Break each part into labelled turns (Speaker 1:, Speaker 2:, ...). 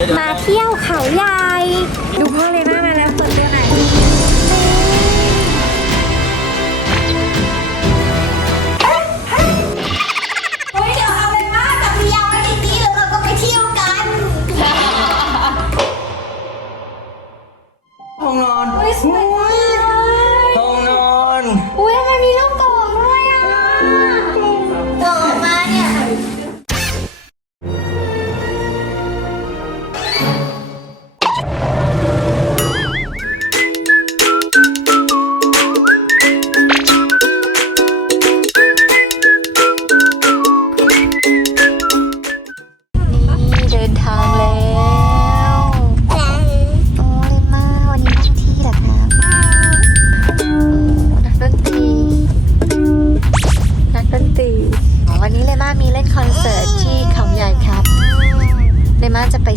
Speaker 1: มาเที่ยวเขาใหญ่ ดูพ่อเลยมากมาแล้วเปิดตัวไหนอย
Speaker 2: เฮ้ยเดี๋ยวเอาเลยมากกับพี่ยามาที่นี่แล้วเราก็ไปเที่ยวกัน
Speaker 3: ห้องนอน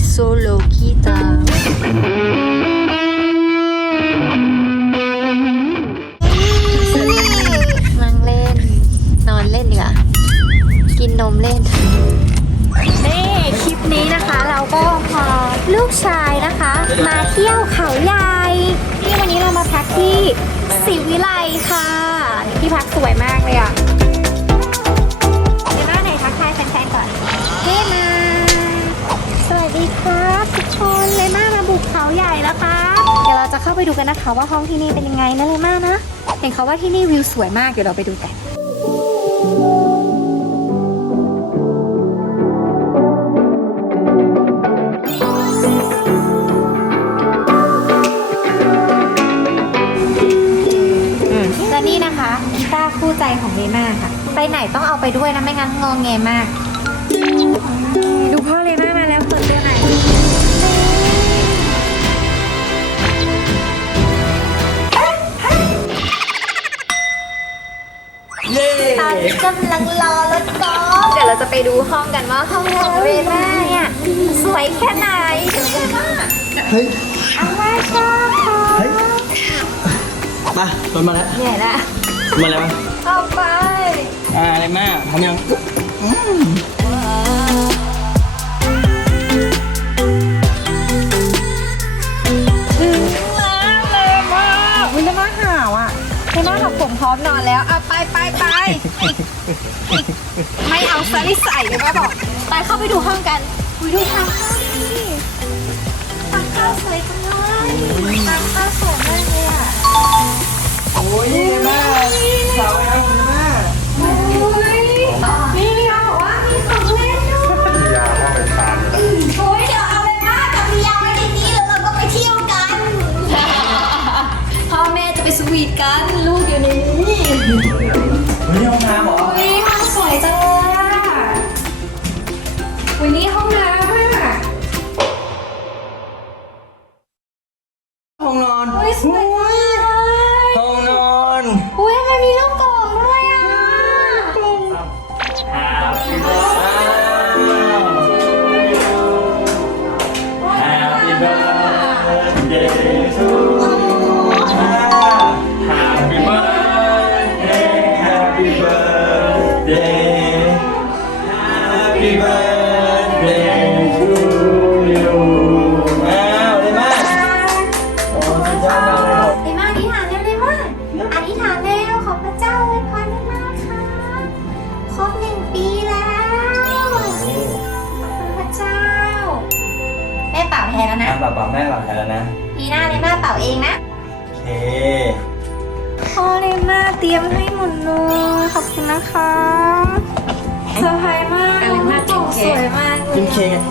Speaker 1: ม่าจะไปโซโลกีตาร์นั่งเล่น นอนเล่นดีกว่ากินนมเล่นนี่คลิปนี้นะคะเราก็พาลูกชายนะคะ มาเที่ยวเขาใหญ่นี่วันนี้เรามาพักที่ศรีวิไลค่ะ ที่พักสวยมากเลยอะ ดี๋ยวเราจะเข้าไปดูกันนะคะว่าห้องที่นี่เป็นยังไงนะเลม่านะ เห็นเขาว่าที่นี่วิวสวยมากเดี๋ยวเราไปดูกันและนี่นะคะกีตาร์คู่ใจของเมม่าค่ะ ไปไหนต้องเอาไปด้วยนะไม่งั้นงงแงมาก ดูพ่อเลม่ามา อ
Speaker 2: นนี้กำลังรอรถกอล์ฟ
Speaker 1: เดี๋ยวเราจะไปดูห้องกันว่าห้องของเรม่าเนี่ยสวยแค่ไหน
Speaker 3: เฮ้ย
Speaker 1: อาว่าชอบค่ะ
Speaker 3: เฮ้ยมาลงมาแล้ว
Speaker 1: เหนื่อยละ
Speaker 3: มาแล้ว
Speaker 1: เอาไป
Speaker 3: อ่าอะไรมาทำยัง
Speaker 1: ถึงแล้วเลยม่าวิลม่าหาวอะเลม่าหลับผมพร้อมนอนแล้วอะ ไปไปไปไม่เอาซะนิใส่เลยม่าบอก ไปเข้าไปดูห้องกันอุยดูทางเข้าดิทางเข้าสวยจังเลยทางเข้าสวยมากเลย อ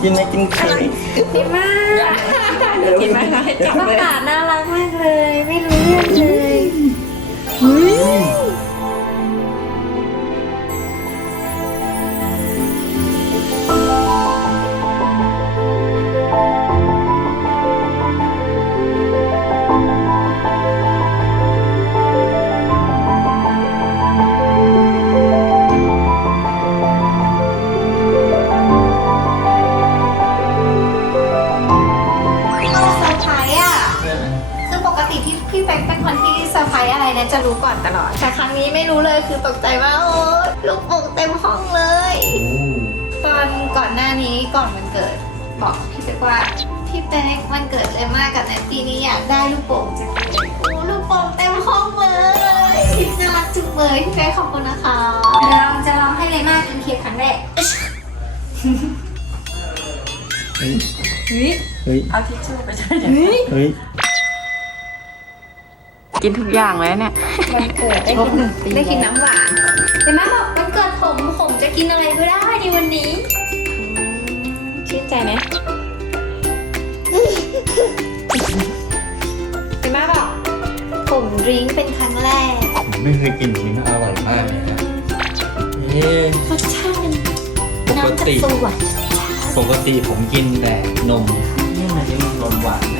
Speaker 1: กิย
Speaker 4: น
Speaker 2: เค้
Speaker 1: กกิ
Speaker 3: นไหมกินเค้ก
Speaker 1: ดีมากกินมากจับประกาศน่ารักมากเลย ไม่รู้เรื่องเลยเอา รเนี่ยจะรู้ก่อนตลอด แต่ครั้งนี้ไม่รู้เลยคือตกใจมากโอ้ลูกโป่งเต็มห้องเลย ตอนก่อนหน้านี้ก่อนวันเกิด บอกพี่เสึ
Speaker 2: กว่าพี่เป๊กวันเกิดเลยมากกับแนตปีนี้อยากได้ลูกโป่งจังเลยโอ้ลูกโป่งเต็มห้องเลยน่ารักจุงเลยพี่เป๊กขอบคุณนะคะเราจะลองให้เลยมากกินเค้กครั้งแรก
Speaker 3: เฮ้ย
Speaker 1: เฮ้ย
Speaker 3: เฮ้ย
Speaker 1: เอาทิชชู่ไปใช้
Speaker 3: เฮ้ย
Speaker 5: กินทุกอย่างแล้วเนี่ย
Speaker 2: วันเกิดได้กินได้กินน้ำหวานแต่แม่บอกวันเกิดผมผมจะกินอะไรก็ได้ในวันนี้
Speaker 1: ชื่นใจไหมเห็นไหมบอก
Speaker 2: ผมดริงก์เป็นครั้งแรก
Speaker 3: ผมไม่เคยกินนี้มันอร่อยมากเลยนะเย้
Speaker 2: รสชาติมัน
Speaker 3: ปก
Speaker 2: น้ำจาก
Speaker 3: ติ
Speaker 2: สวน
Speaker 3: ปกติผมกินแต่นมนี่มันจะมีนมหวานนะ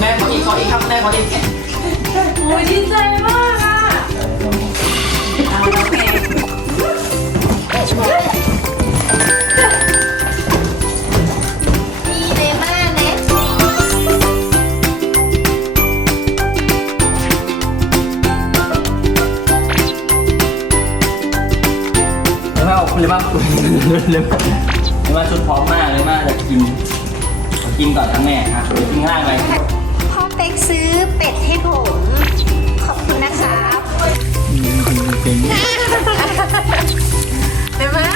Speaker 5: แม่ขออีกขออีกครับแม่ขออีก
Speaker 1: โอ้ยดีใจมากอะ
Speaker 3: เออนม
Speaker 1: เอาโอเค
Speaker 2: มีเลยมากนะ
Speaker 3: เลยมาเอาเลยมาเลยมาเลยมาชุดพร้อมมากเลยมาจะกิน กินก่อนนะแม่ครับกินง่ายไป
Speaker 2: เป๊กซื้อเป็ดให้ผม ขอบคุณนะครับ
Speaker 3: จริง
Speaker 1: เห็นไหม
Speaker 3: บ๊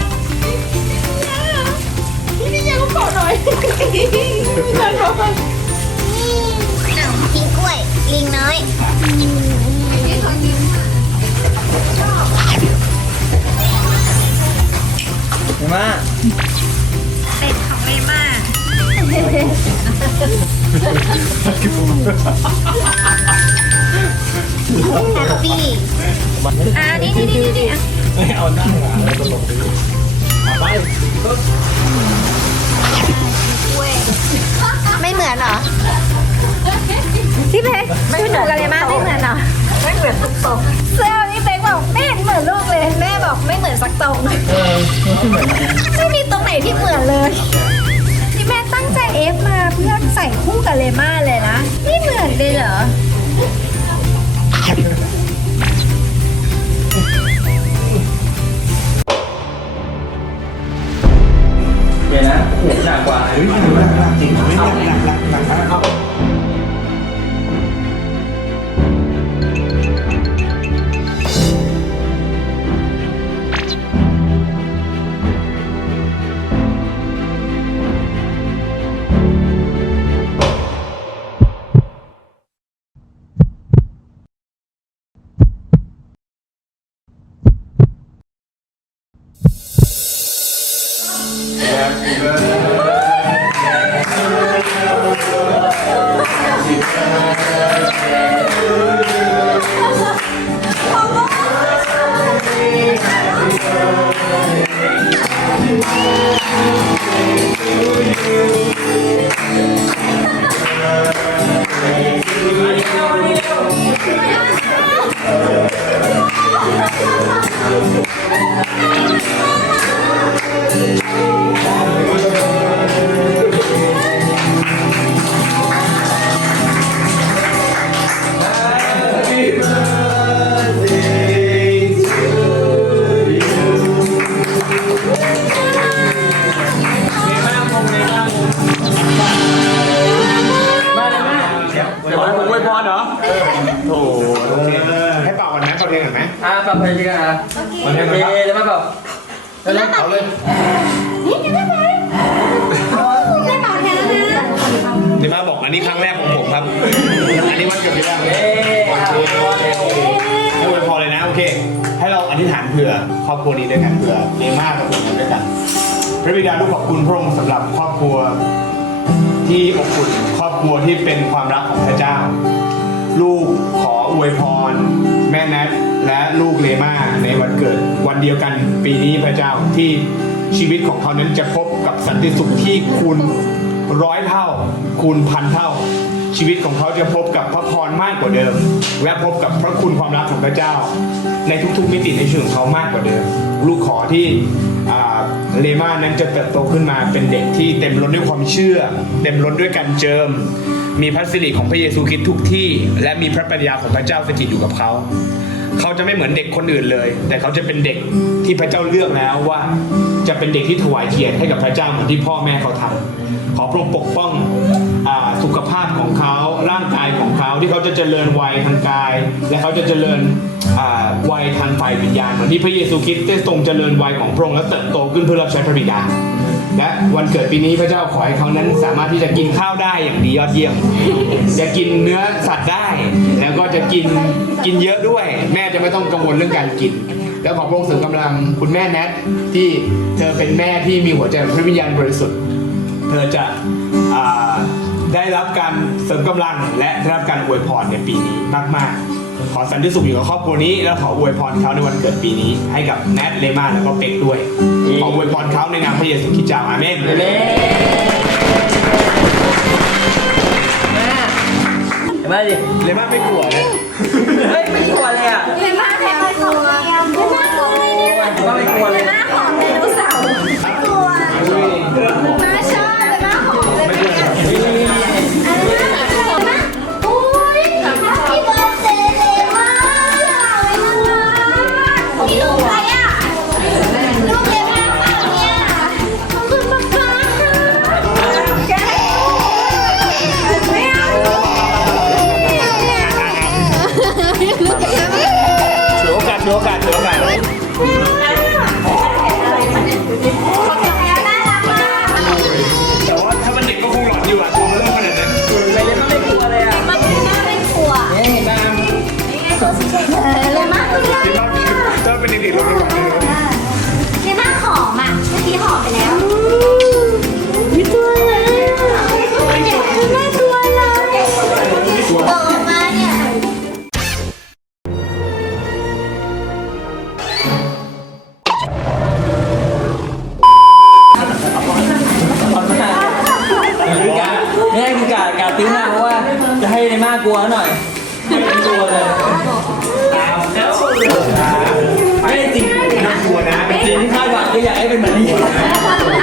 Speaker 2: เป็ดของเลม่าแฮปปี้
Speaker 1: อ่านี่นี่นี่นี่อะ
Speaker 3: ไม่เอาหน้าหลังแล้วก็หลบไปเอาไป
Speaker 2: ไม่เหมือนเหรอ
Speaker 1: พี่เป๊กไม่เหมือนกันเลยมากไม่เหมือนเหรอไม่เหมือนทุกตรงเสื้อพี่เป๊กบอกไม่เห็นเหมือนลูกเลย แม่บอกไม่เหมือนสักตรง
Speaker 3: เออไม่เหมือนกัน
Speaker 1: ไม่มีตรงไหนที่เหมือนเลยที่แม่ตั้งใจเอฟมาเพื่อใส่คู่กับเลม่าเลยนะไม่เหมือนเลยเหรอ
Speaker 3: Happy birthday. กับไปดีกว่า
Speaker 1: โอเค
Speaker 4: มันให้
Speaker 3: โอเค
Speaker 4: ครับ
Speaker 3: แล้วมาแบบ
Speaker 4: เอาเลย
Speaker 1: นี่ยังไม่ไปโอ้ไม่เป่าแทนแล้วนะ
Speaker 4: เดี๋ยวมาบอกอันนี้ครั้งแรกของผมครับ อันนี้วันเกิดพี่แรกเลย
Speaker 3: เอ๊ะเอาเลยเอเลย
Speaker 4: ให้อวพรเลยนะโอเค ให้เราอธิษฐานเผื่อครอบครัวนี้ด้วยกันเผื่อเอม่ากับผมด้วยกัน พระบิดาลูกขอบคุณพระองค์สำหรับครอบครัวที่อบอุ่นครอบครัวที่เป็นความรักของพระเจ้า ลูกขอ อวยพร แม่แนทและลูกเลม่าในวันเกิดวันเดียวกันปีนี้พระเจ้าที่ชีวิตของเขานั้นจะพบกับสันติสุขที่คูณร้อยเท่า คูณพันเท่า ชีวิตของเขาจะพบกับพระพรมากกว่าเดิม และพบกับพระคุณความรักของพระเจ้า ในทุกๆมิติในชีวิตของเขามากกว่าเดิม ลูกขอที่อ่า เลม่านั้นจะเติบโตขึ้นมาเป็นเด็กที่เต็มล้นด้วยความเชื่อ เต็มล้นด้วยการเจิม มีพระสิริของพระเยซูคริสต์ทุกที่ และมีพระปัญญาของพระเจ้าสถิตอยู่กับเขา เขาจะไม่เหมือนเด็กคนอื่นเลย แต่เขาจะเป็นเด็กที่พระเจ้าเลือกแล้วว่า จะเป็นเด็กที่ถวายเกียรติให้กับพระเจ้าเหมือนที่พ่อแม่เขาทำขอพระองค์ปกป้องอสุขภาพของเขาร่างกายของเขา ที่เขาจะเจริญวัยทางกาย และเขาจะเจริญวัยทางฝ่ายวิญญาณเหมือนที่พระเยซูคริสต์ได้ทรงเจริญวัยของพระองค์และเติบโตขึ้นเพื่อรับใช้พระบิดา และวันเกิดปีนี้พระเจ้าขอให้เขานั้นสามารถที่จะกินข้าวได้อย่างดียอดเยี่ยม จะกินเนื้อสัตว์ได้ แล้วก็จะกินกินเยอะด้วย แม่จะไม่ต้องกังวลเรื่องการกินแล้วขอพระองค์เสริมกำลังคุณแม่แนทที่เธอเป็นแม่ที่มีหัวใจพระวิญญาณบริสุทธิ์ เธอจะอ่า ได้รับการเสริมกำลัง และได้รับการอวยพรในปีนี้มาก ๆ ขอสันติสุขอยู่กับครอบครัวนี้ แล้วขออวยพรเขาในวันเกิดปีนี้ ให้กับแนทเลมาแล้วก็เป็กด้วย ขออวยพรเขาในนามพระเยซูคริสต์เจ้าอาเมน
Speaker 3: เล่แม่เห็นไหมดิ
Speaker 4: เลมาไม่กลัวนะ
Speaker 3: เฮ้ยไม่กลัวเลยอะ
Speaker 1: เป็นมากแค่ไม่กลัวเป็นมากกลัวเลยเนี่ย
Speaker 3: ก็ไม่กลัวเลย
Speaker 1: เป็นมากของไดโนเสาร์ไม่กลัว เลยมากเลย
Speaker 4: ที่บ้านถ้าเป็นด็กๆเราจะหลอนเลย
Speaker 1: เลยมากหอมอะเมื่อกี้หอมไปแล้วมีตัวอะไรอะคือแม่ตัวอะไรโตมาเนี่ย
Speaker 3: นี่ยคือกากาติ้วหน้าเพราะว่าจะให้ในมากกลัวหน่อย ไม่กลัวเลยไม่จริง
Speaker 4: น่ากลัวนะ
Speaker 3: จริงที่คาดหวังก็อยากให้เป็นแบบนี้